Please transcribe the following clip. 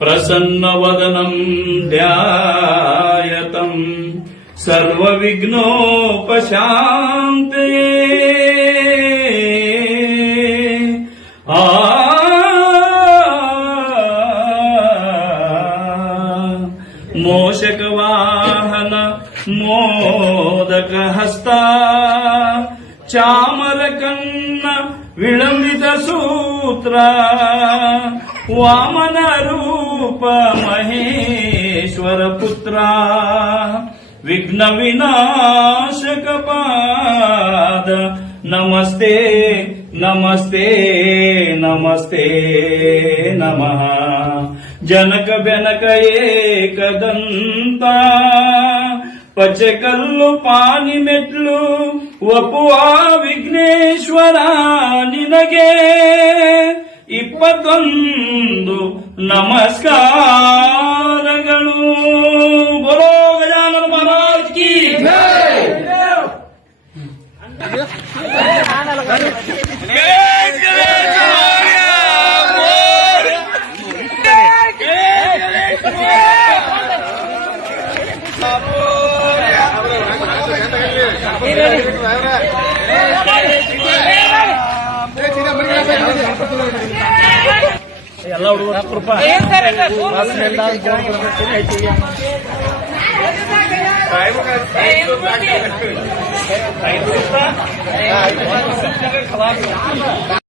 प्रसन्नवदनं ध्यायतम् सर्वविघ्नोपशान्तये आ मोषकवाहन मोदकहस्ता विलंबित सूत्रा. वामन रूप महेश्वर पुत्रा. विघ्न विनाशक पाद. नमस्ते नमस्ते नमस्ते नमः. जनक जनक एकदन्ता ಪಚಕಲ್ಲು ಪಾನಿ ಮೆಟ್ಲು ಒಪ್ಪುವ ವಿಘ್ನೇಶ್ವರ ನಿನಗೆ ಇಪ್ಪತ್ತೊಂದು ನಮಸ್ಕಾರಗಳು ಬರೋ ಗಜಾನನ ಮಹಾರಾಜ್ ಕಿ ಎಲ್ಲ ಹುಡುಗರು ಹತ್ತು ರೂಪಾಯಿ ಐದು ರೂಪಾಯಿ